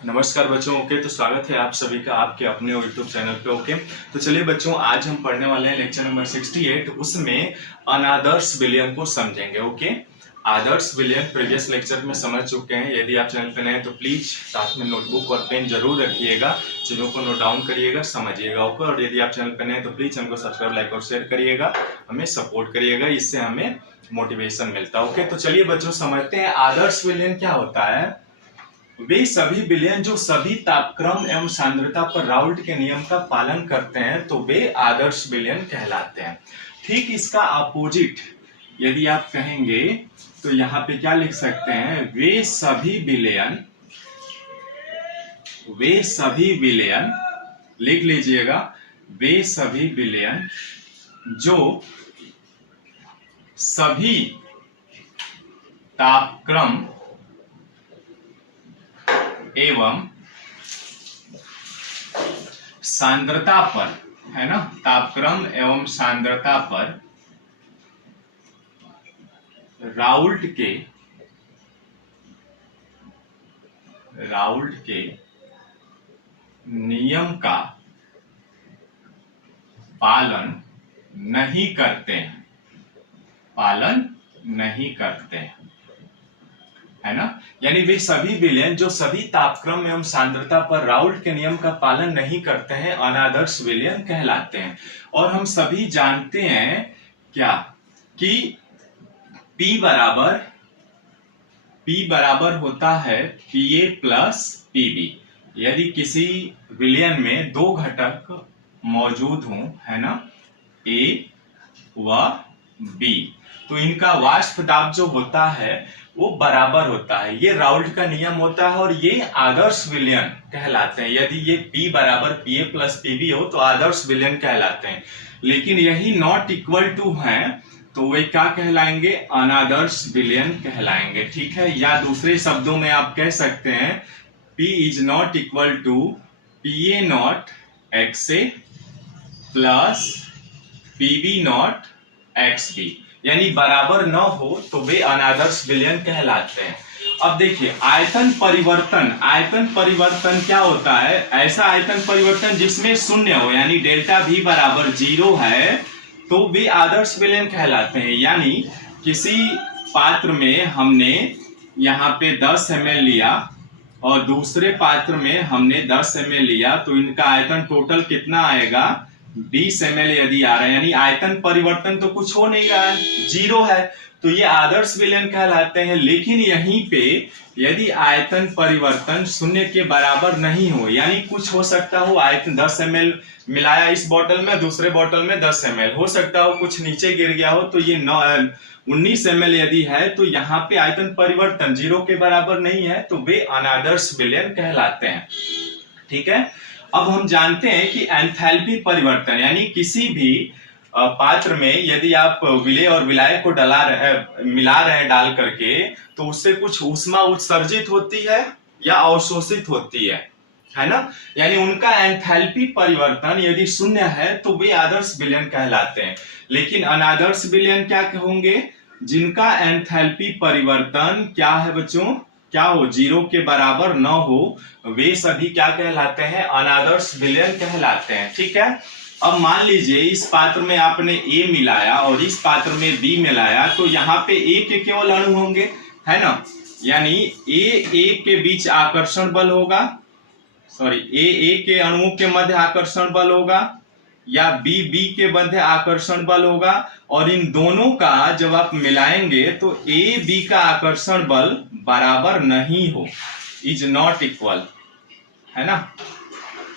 नमस्कार बच्चों। ओके, तो स्वागत है आप सभी का आपके अपने यूट्यूब चैनल पे। ओके, तो चलिए बच्चों, आज हम पढ़ने वाले हैं लेक्चर नंबर 68। उसमें अनादर्श विलयन को समझेंगे। ओके, आदर्श विलयन प्रीवियस लेक्चर में समझ चुके हैं। यदि आप चैनल पे नए हैं तो प्लीज साथ में नोटबुक और पेन जरूर रखिएगा, चीजों को नोट डाउन करिएगा, समझिएगा। ओके, और यदि आप चैनल पे नए हैं तो प्लीज चैनल को सब्सक्राइब, लाइक और शेयर करिएगा, हमें सपोर्ट करिएगा, इससे हमें मोटिवेशन मिलता है। ओके, तो चलिए बच्चों समझते हैं आदर्श विलयन क्या होता है। वे सभी विलयन जो सभी तापक्रम एवं सांद्रता पर राउल्ट के नियम का पालन करते हैं तो वे आदर्श विलयन कहलाते हैं। ठीक इसका अपोजिट यदि आप कहेंगे तो यहाँ पे क्या लिख सकते हैं, वे सभी विलयन लिख लीजिएगा। वे सभी विलयन जो सभी तापक्रम एवं सांद्रता पर, है ना, तापक्रम एवं सांद्रता पर राउल्ट के नियम का पालन नहीं करते हैं, है ना। यानी वे सभी विलयन जो सभी तापक्रम एवं सांद्रता पर राउल्ट के नियम का पालन नहीं करते हैं अनादर्श विलयन कहलाते हैं। और हम सभी जानते हैं क्या कि P बराबर होता है Pa प्लस Pb। यदि किसी विलयन में दो घटक मौजूद हों, है ना, A व B, तो इनका वाष्प दाब जो होता है वो बराबर होता है। ये राउल्ट का नियम होता है और ये आदर्श विलयन कहलाते हैं। यदि ये P बराबर Pa प्लस Pb हो तो आदर्श विलयन कहलाते हैं। लेकिन यही नॉट इक्वल टू है तो वे क्या कहलाएंगे, अनादर्श विलयन कहलाएंगे। ठीक है, या दूसरे शब्दों में आप कह सकते हैं P is not equal to Pa naught XA plus Pb naught XB, यानी बराबर न हो तो वे अनादर्श विलयन कहलाते हैं। अब देखिए आयतन परिवर्तन क्या होता है, ऐसा आयतन परिवर्तन जिसमें शून्य हो, यानी डेल्टा V बराबर 0 है तो वे आदर्श विलयन कहलाते हैं। यानी किसी पात्र में हमने यहाँ पे 10 ml लिया और दूसरे पात्र में हमने 10 ml लिया तो इनका आयतन टोटल कितना आएगा, 20 ml यदि आ रहा है, यानी आयतन परिवर्तन तो कुछ हो नहीं रहा है, 0 है, तो ये आदर्श विलयन कहलाते हैं। लेकिन यहीं पे यदि आयतन परिवर्तन शून्य के बराबर नहीं हो, यानी कुछ हो सकता हो, आयतन 10 ml मिलाया इस बोतल में, दूसरे बोतल में 10 ml हो सकता हो, कुछ नीचे गिर गया हो, तो ये 19 ml यदि है तो यहाँ पे आयतन परिवर्तन 0 के बराबर नहीं है तो वे अनादर्श विलयन कहलाते हैं। ठीक है, अब हम जानते हैं कि एंथैल्पी परिवर्तन, यानी किसी भी पात्र में यदि आप विलेय और विलायक को मिला रहे हैं डाल करके, तो उससे कुछ ऊष्मा उत्सर्जित होती है या अवशोषित होती है ना। यानी उनका एंथैल्पी परिवर्तन यदि शून्य है तो वे आदर्श विलयन कहलाते हैं। लेकिन अनादर्श विलयन क्या होंगे, जिनका एंथैल्पी परिवर्तन क्या है बच्चों, क्या हो, 0 के बराबर न हो, वे सभी क्या कहलाते हैं, अनादर्श विलयन कहलाते हैं। ठीक है, अब मान लीजिए इस पात्र में आपने A मिलाया और इस पात्र में B मिलाया तो यहाँ पे A के केवल अणु होंगे, है ना, यानी A के बीच आकर्षण बल होगा, A के अणुओं के मध्य आकर्षण बल होगा या B के मध्य आकर्षण बल होगा, और इन दोनों का जब आप मिलाएंगे तो A B का आकर्षण बल बराबर नहीं हो, इज नॉट इक्वल, है ना,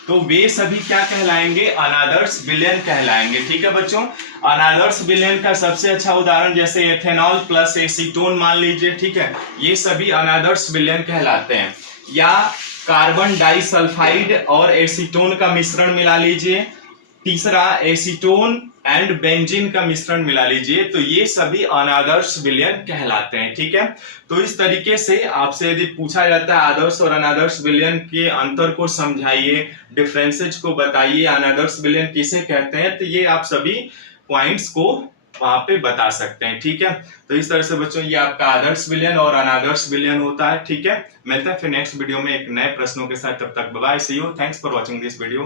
तो वे सभी क्या कहलाएंगे, अनादर्श विलयन कहलाएंगे। ठीक है बच्चों, अनादर्श विलयन का सबसे अच्छा उदाहरण जैसे एथेनॉल प्लस एसीटोन मान लीजिए। ठीक है, ये सभी अनादर्श विलयन कहलाते हैं। या कार्बन डाइसल्फाइड और एसीटोन का मिश्रण मिला लीजिए, तीसरा एसीटोन एंड बेंजीन का मिश्रण मिला लीजिए, तो ये सभी अनादर्श विलयन कहलाते हैं। ठीक है, तो इस तरीके से आपसे यदि पूछा जाता है आदर्श और अनादर्श विलयन के अंतर को समझाइए, डिफरेंसेस को बताइए, अनादर्श विलयन किसे कहते हैं, तो ये आप सभी पॉइंट्स को वहां पे बता सकते हैं। ठीक है, तो इस तरह से बच्चों ये आपका आदर्श विलयन और अनादर्श विलयन होता है। ठीक है, मिलते हैं फिर नेक्स्ट वीडियो में एक नए प्रश्नों के साथ। तब तक bye, see you, thanks for watching this video.